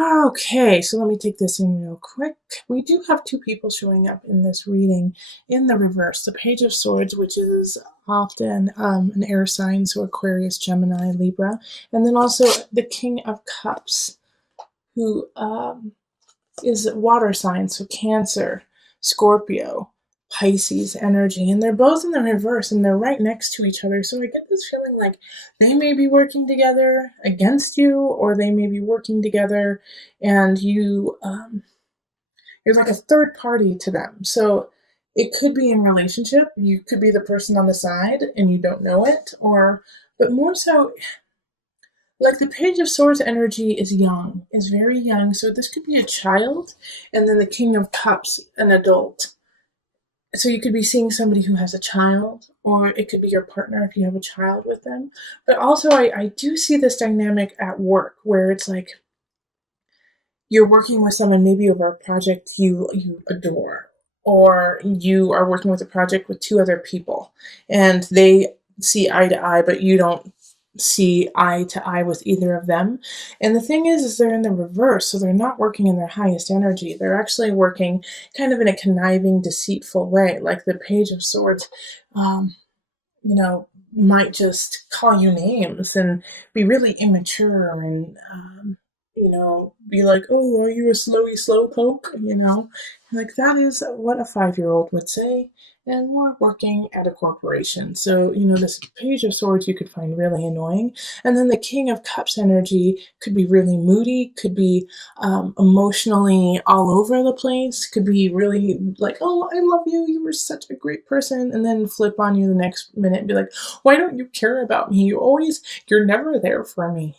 Okay, so let me take this in real quick. We do have two people showing up in this reading in the reverse. The Page of Swords, which is often an air sign, so Aquarius, Gemini, Libra, and then also the King of Cups, who is water sign, so Cancer, Scorpio, Pisces energy, and they're both in the reverse and they're right next to each other. So I get this feeling like they may be working together against you, or they may be working together and you're like a third party to them. So it could be in relationship. You could be the person on the side and you don't know it, or but more so like the Page of Swords energy is young, is very young. So this could be a child, and then the King of Cups, an adult. So you could be seeing somebody who has a child, or it could be your partner if you have a child with them. But also, I do see this dynamic at work where it's like you're working with someone maybe over a project you adore, or you are working with a project with two other people, and they see eye to eye, but you don't see eye to eye with either of them. And the thing is they're in the reverse, so they're not working in their highest energy. They're actually working kind of in a conniving, deceitful way. Like the Page of Swords, might just call you names and be really immature and be like, oh, are you a slowy slowpoke? Like that is what a 5-year-old would say. And we're working at a corporation. So, this Page of Swords you could find really annoying. And then the King of Cups energy could be really moody, could be emotionally all over the place, could be really like, oh, I love you, you were such a great person. And then flip on you the next minute and be like, why don't you care about me? You're never there for me.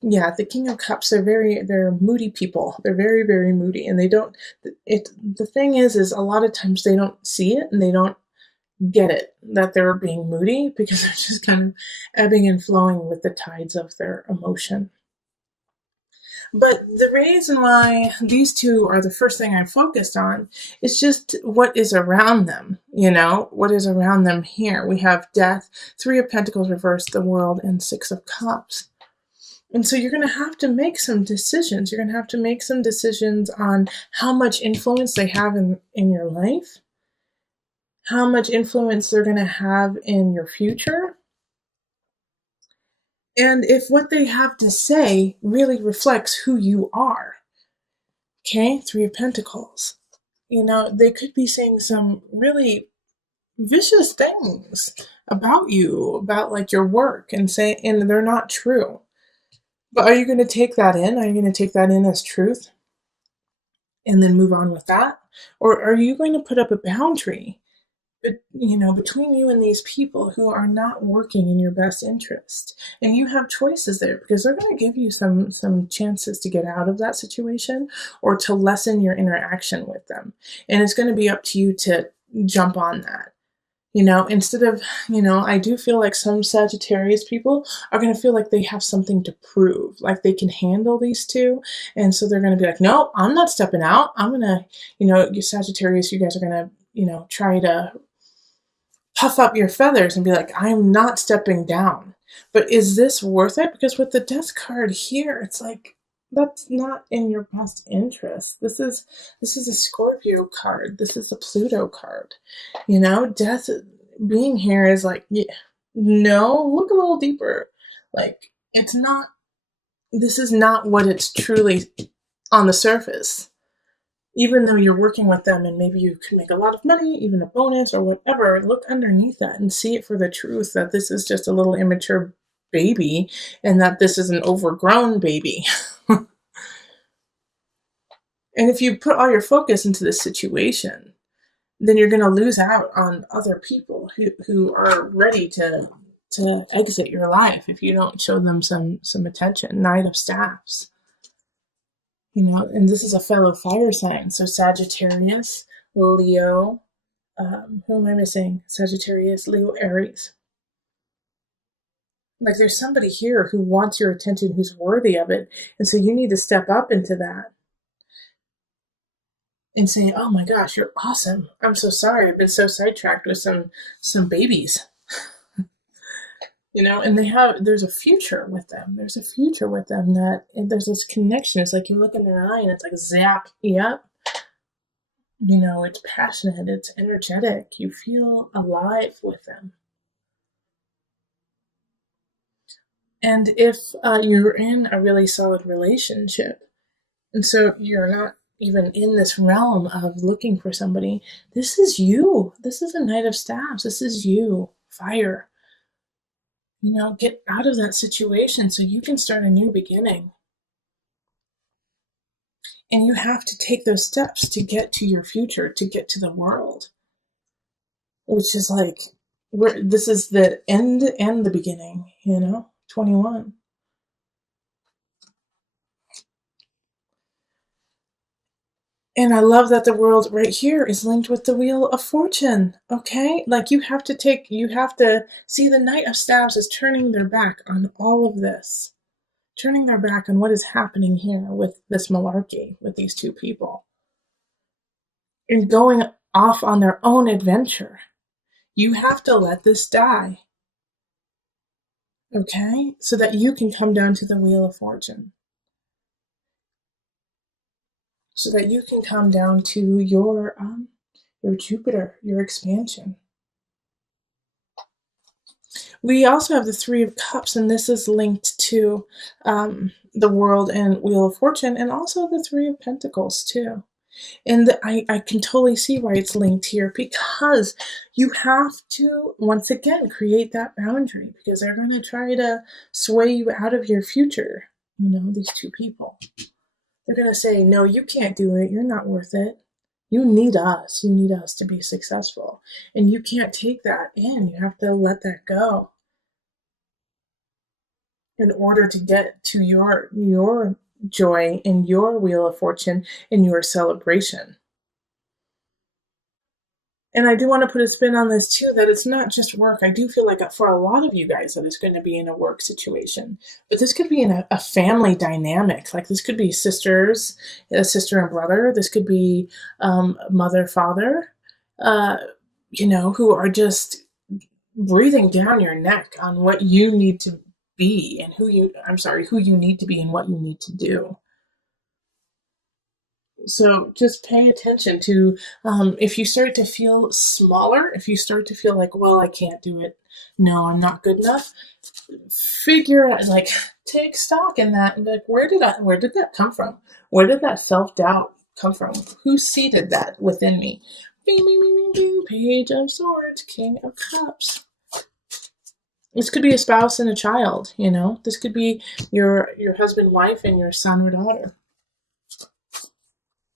Yeah, the King of Cups, they're moody people. They're very, very moody. And the thing is a lot of times they don't see it and they don't get it that they're being moody because they're just kind of ebbing and flowing with the tides of their emotion. But the reason why these two are the first thing I focused on is just what is around them, what is around them here. We have Death, Three of Pentacles reversed, the World, and Six of Cups. And so you're going to have to make some decisions. You're going to have to make some decisions on how much influence they have in your life, how much influence they're going to have in your future, and if what they have to say really reflects who you are. Okay, Three of Pentacles. They could be saying some really vicious things about you, about like your work, and they're not true. But are you going to take that in? Are you going to take that in as truth and then move on with that? Or are you going to put up a boundary, between you and these people who are not working in your best interest? And you have choices there because they're going to give you some chances to get out of that situation or to lessen your interaction with them. And it's going to be up to you to jump on that. Instead of, I do feel like some Sagittarius people are going to feel like they have something to prove, like they can handle these two. And so they're going to be like, no, I'm not stepping out. I'm going to, you Sagittarius, you guys are going to, try to puff up your feathers and be like, I'm not stepping down. But is this worth it? Because with the Death card here, it's like, that's not in your best interest. This is a Scorpio card. This is a Pluto card. Death being here is like, yeah, no, look a little deeper. Like, this is not what it's truly on the surface. Even though you're working with them and maybe you can make a lot of money, even a bonus or whatever, look underneath that and see it for the truth that this is just a little immature baby and that this is an overgrown baby. And if you put all your focus into this situation, then you're going to lose out on other people who are ready to exit your life if you don't show them some attention. Knight of Staffs. And this is a fellow fire sign. So Sagittarius, Leo, who am I missing? Sagittarius, Leo, Aries. Like there's somebody here who wants your attention, who's worthy of it. And so you need to step up into that and say, oh my gosh, you're awesome. I'm so sorry. I've been so sidetracked with some babies. And there's a future with them. There's a future with them that and there's this connection. It's like you look in their eye and it's like zap, yep. It's passionate, it's energetic. You feel alive with them. And if you're in a really solid relationship, and so you're not even in this realm of looking for somebody, this is you. This is a Knight of Staffs. This is you. Fire. Get out of that situation so you can start a new beginning. And you have to take those steps to get to your future, to get to the world, which is like, this is the end and the beginning, 21. And I love that the world right here is linked with the Wheel of Fortune. Okay? Like you have to see the Knight of Staves is turning their back on all of this, turning their back on what is happening here with this malarkey, with these two people, and going off on their own adventure. You have to let this die. Okay? So that you can come down to the Wheel of Fortune. So that you can come down to your Jupiter, your expansion. We also have the Three of Cups, and this is linked to the World and Wheel of Fortune, and also the Three of Pentacles too. And I can totally see why it's linked here, because you have to, once again, create that boundary, because they're going to try to sway you out of your future. These two people. They're going to say, no, you can't do it. You're not worth it. You need us. You need us to be successful. And you can't take that in. You have to let that go in order to get to your joy and your Wheel of Fortune and your celebration. And I do want to put a spin on this too, that it's not just work. I do feel like for a lot of you guys that it's going to be in a work situation, but this could be in a family dynamic. Like this could be sisters, a sister and brother. This could be mother, father, who are just breathing down your neck on what you need to be and who you need to be and what you need to do. So just pay attention to if you start to feel smaller, if you start to feel like, well, I can't do it. No, I'm not good enough. Figure out, like, take stock in that. And like, where did that come from? Where did that self-doubt come from? Who seeded that within me? Bing, bing, bing, bing, bing. Page of Swords, King of Cups. This could be a spouse and a child, This could be your husband, wife, and your son or daughter.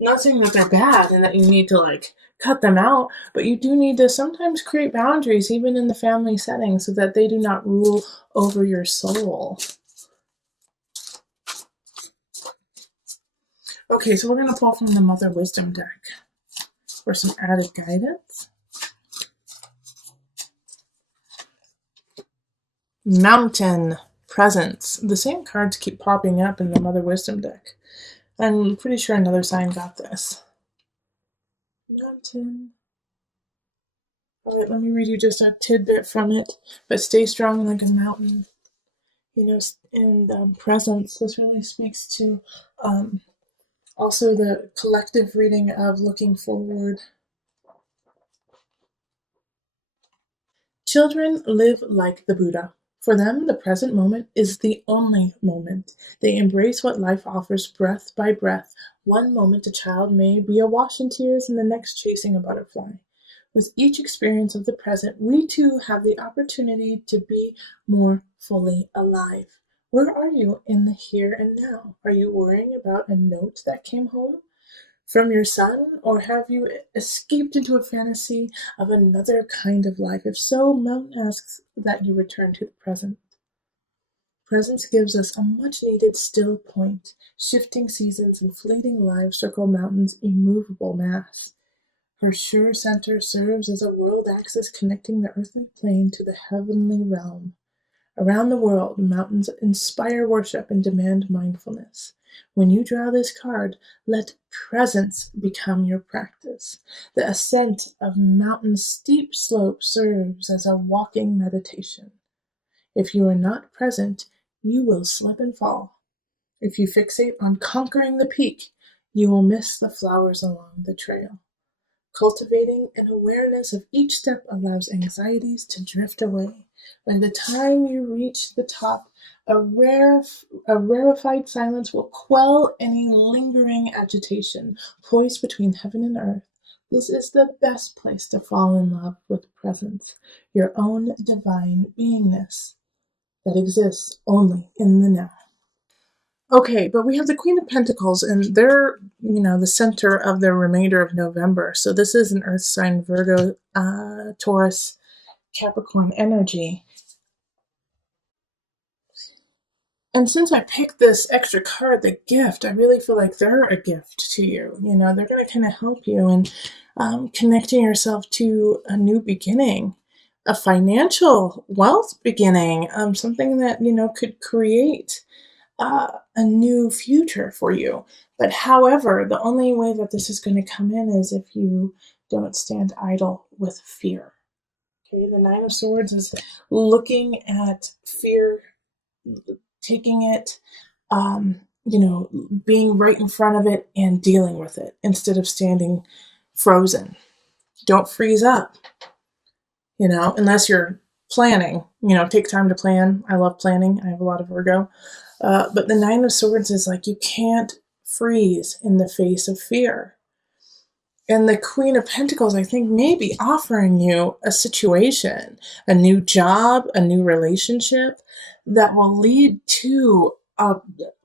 Not saying that they're bad and that you need to cut them out, but you do need to sometimes create boundaries even in the family setting so that they do not rule over your soul. Okay, so we're going to pull from the Mother Wisdom deck for some added guidance. Mountain Presence. The same cards keep popping up in the Mother Wisdom deck. I'm pretty sure another sign got this. Mountain. All right, let me read you just a tidbit from it. But stay strong like a mountain. And presence. This really speaks to also the collective reading of looking forward. Children live like the Buddha. For them, the present moment is the only moment. They embrace what life offers breath by breath. One moment a child may be awash in tears and the next chasing a butterfly. With each experience of the present, we too have the opportunity to be more fully alive. Where are you in the here and now? Are you worrying about a note that came home from your son, or have you escaped into a fantasy of another kind of life? If so, Mountain asks that you return to the present. Presence gives us a much-needed still point. Shifting seasons and fleeting lives circle Mountain's immovable mass. Her sure center serves as a world axis connecting the earthly plane to the heavenly realm. Around the world, mountains inspire worship and demand mindfulness. When you draw this card, let presence become your practice. The ascent of mountain's steep slope serves as a walking meditation. If you are not present, you will slip and fall. If you fixate on conquering the peak, you will miss the flowers along the trail. Cultivating an awareness of each step allows anxieties to drift away. By the time you reach the top, a rarefied silence will quell any lingering agitation. Poised between heaven and earth, this is the best place to fall in love with presence, your own divine beingness that exists only in the now. Okay, but we have the Queen of Pentacles, and they're, the center of the remainder of November. So this is an Earth sign, Virgo, Taurus, Capricorn energy. And since I picked this extra card, the gift, I really feel like they're a gift to you. They're going to kind of help you in connecting yourself to a new beginning, a financial wealth beginning, something that, could create a new future for you. But however, the only way that this is going to come in is if you don't stand idle with fear. Okay, the Nine of Swords is looking at fear, taking it, being right in front of it and dealing with it instead of standing frozen. Don't freeze up, unless you're planning, take time to plan. I love planning. I have a lot of Virgo. But the Nine of Swords is like you can't freeze in the face of fear. And the Queen of Pentacles, I think, may be offering you a situation, a new job, a new relationship that will lead to a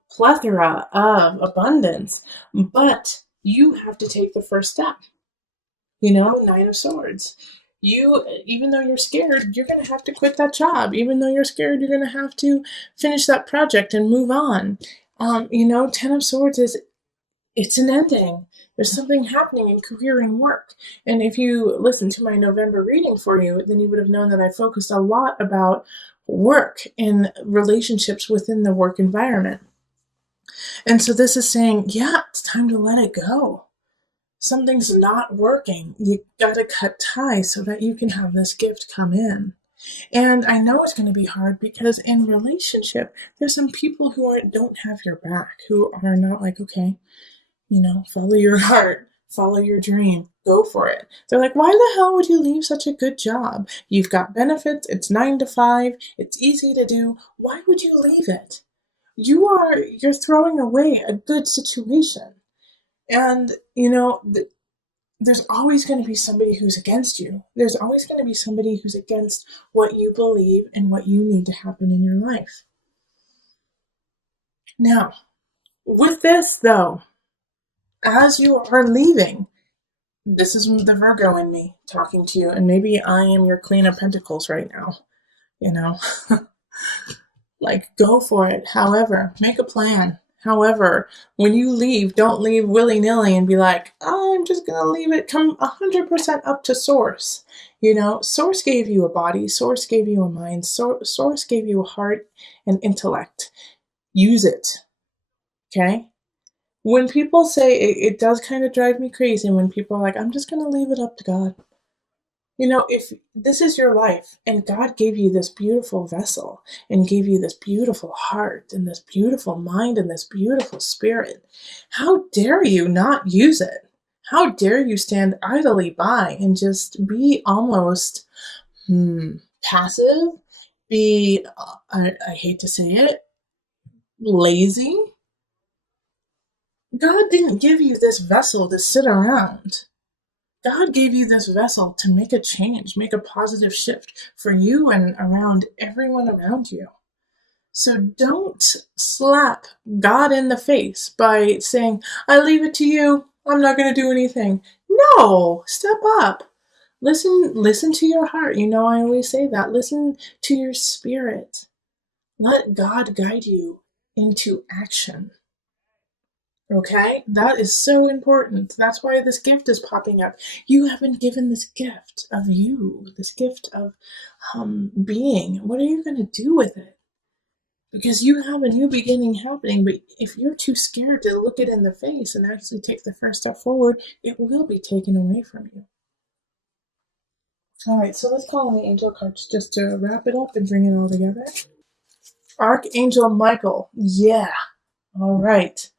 plethora of abundance. But you have to take the first step. Nine of Swords. Even though you're scared, you're going to have to quit that job. Even though you're scared, you're going to have to finish that project and move on. Ten of Swords it's an ending. There's something happening in career and work. And if you listen to my November reading for you, then you would have known that I focused a lot about work and relationships within the work environment. And so this is saying, yeah, it's time to let it go. Something's not working. You gotta cut ties so that you can have this gift come in. And I know it's going to be hard because in relationship, there's some people who don't have your back, who are not like, okay, follow your heart, follow your dream, go for it. They're like, why the hell would you leave such a good job? You've got benefits. It's 9 to 5. It's easy to do. Why would you leave it? You're throwing away a good situation. And, there's always going to be somebody who's against you. There's always going to be somebody who's against what you believe and what you need to happen in your life. Now, with this, though, as you are leaving, this is the Virgo in me talking to you, and maybe I am your Queen of Pentacles right now, like, go for it. However, make a plan. However, when you leave, don't leave willy-nilly and be like, oh, I'm just going to leave it. Come 100% up to Source. Source gave you a body. Source gave you a mind. Source gave you a heart and intellect. Use it. Okay? When people say, it does kind of drive me crazy when people are like, I'm just going to leave it up to God. If this is your life and God gave you this beautiful vessel and gave you this beautiful heart and this beautiful mind and this beautiful spirit, how dare you not use it? How dare you stand idly by and just be almost passive, be, I hate to say it, lazy? God didn't give you this vessel to sit around. God gave you this vessel to make a change, make a positive shift for you and around everyone around you. So don't slap God in the face by saying, I leave it to you. I'm not going to do anything. No, step up. Listen to your heart. I always say that. Listen to your spirit. Let God guide you into action. Okay, that is so important. That's why this gift is popping up. You have been given this gift of you, this gift of being. What are you going to do with it? Because you have a new beginning happening, but if you're too scared to look it in the face and actually take the first step forward, it will be taken away from you. All right, so let's call on the angel cards just to wrap it up and bring it all together. Archangel Michael. Yeah. All right.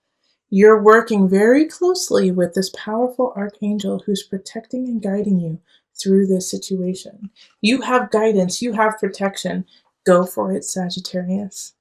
You're working very closely with this powerful archangel who's protecting and guiding you through this situation. You have guidance, you have protection. Go for it, Sagittarius.